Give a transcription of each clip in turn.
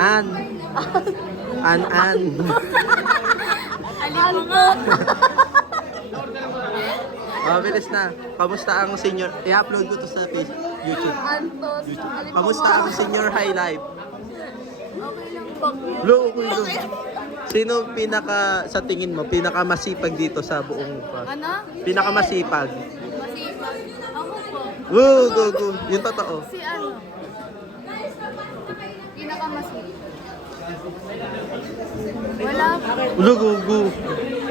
An. An. Alin mo? Bilis na. Kamusta ang senior? I-upload ko to sa YouTube. Antos. Kamusta ang senior high life? Okay lang bang yun? Okay lang. Sino sa tingin mo, pinaka masipag dito sa buong Ano? Pinaka masipag? Masipag. Ako po. Go. Yung totoo. Si ano? Pinakamasipag. Wala po. Go.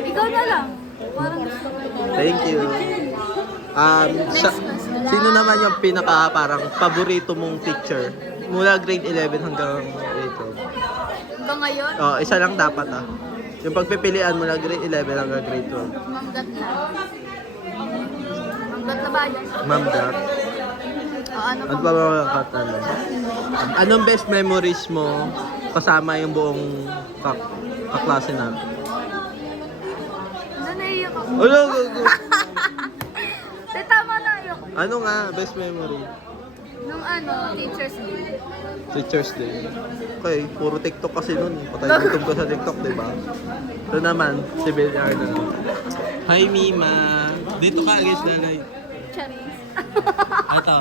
Ikaw na lang. Parang gusto ko. Thank you. Sino naman yung pinaka parang paborito mong teacher? Mula grade 11 hanggang grade 12. Hanggang ngayon? Oh, isa lang dapat Yung pagpipilian mula grade 11 hanggang grade 12. Manggat na. Manggat na ba yan? Ma'am Gat. Ano Ano pa? pa mga katanong? Anong best memories mo kasama yung buong kaklase natin? Ano naiyak ako? Go. Tama na yun. Ano nga, best memory? Nung Teacher's Day. Teacher's Day. Okay, puro TikTok kasi nun. Patay gutom ko sa TikTok, di ba? Ito naman, si Beliardo. Hi, Mima. Dito ka, guys, lalay. Charis. Ito.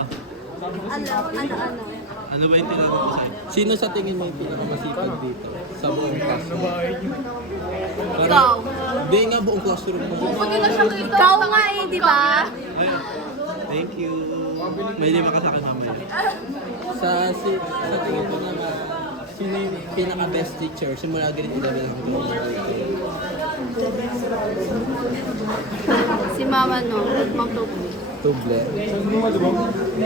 Ano? Ano ba yung tinanong ko sa'yo? Sino sa tingin mo yung pinakamasipag dito? Sa buong classroom? Ikaw. Hindi nga buong classroom. Pupunti na siya kita. Ikaw nga di ba? Thank you. May lima ka sa akin mamaya. Sa tingin ko naman, sino yung pinaka-best teacher? Simula grade 11 hanggang grade 12. Si Mama no, Mang Tuble. Tuble.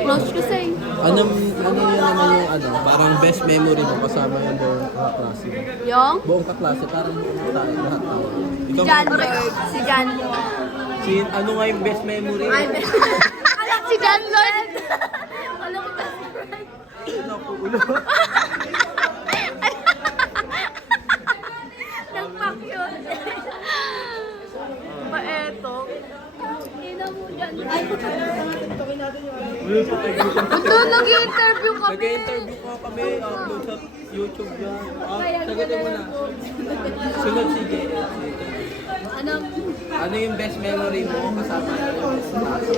Close ko sa'yo. Ano yun naman yung parang best memory mo kasama yung buong kaklase? Yung? Buong kaklase, parang lahat tayo. Si John Lord. Si John Lord. Ano nga yung best memory? Si John Lord. Alam ko ba? Ulo. Nagpak yun. Eto. Ina mo dyan. Ito, nag-interview kami. Nag-interview ka kami, upload sa YouTube yan. Sagutin mo na. Sunod, sige. Ano yung best memory mo kasama yung klase?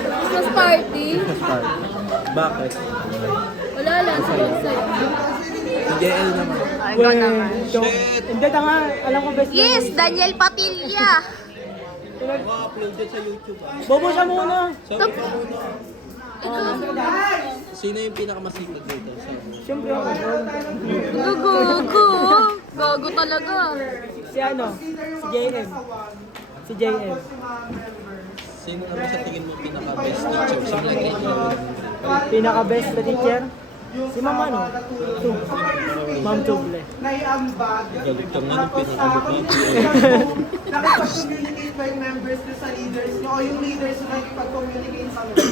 Christmas party? Bakit? Wala lang. Sa'yo. Si JL naman. Ay, ikaw naman. Shit! Hindi, tanga. Alam ko best Yes, Daniel Patilla. Naka-upload yan sa YouTube. Bobo siya muna. Sabi ka muna. Sino yung pinakamasipag dito? Siyempre ako. Gago. Gago talaga. Si ano? Si JM. Si JM. Sino naman sa tingin mo pinaka-best teacher? Simula grade 11. Pinaka-best na teacher. Si Ma'am ano? Ma'am Tuble. Galit ka nga nung pinaka-abot na. Nakipag-communicate ba yung members ko sa leaders nyo o yung leaders nyo nakipag-communicate sa mga?